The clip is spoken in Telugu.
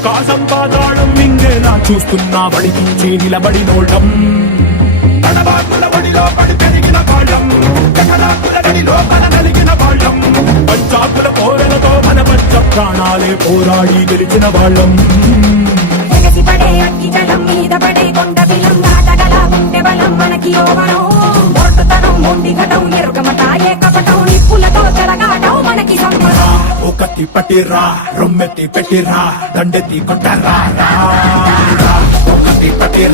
ఆకాశం పాతాళం మింగేలా చూస్తున్నా వడికించి నిలబడినోళ్ళం తడబాటుల బడిలో పడి పెరిగిన వాళ్ళం చకలాకుల గడిలో మన నలిగిన వాళ్ళం పంచాకుల పోరలతో మన పంచ ప్రాణాలే పోరాడి గెలిచిన వాళ్ళం ఎగసిపడే అగ్గి జలం మీద పడే కొండ బిలం దాటగల గుండె బలం మనకి యోగనం మొట్టుతనం మొండి ఘటం ఎరుగమట ఏకపటం నిప్పులతో చెలగాటం మనకి సంపద ఒకటి పట్టిరా రొమ్మెత్తి పెట్టిరా దండెత్తి కొట్టరా ఒకటి పట్టిరా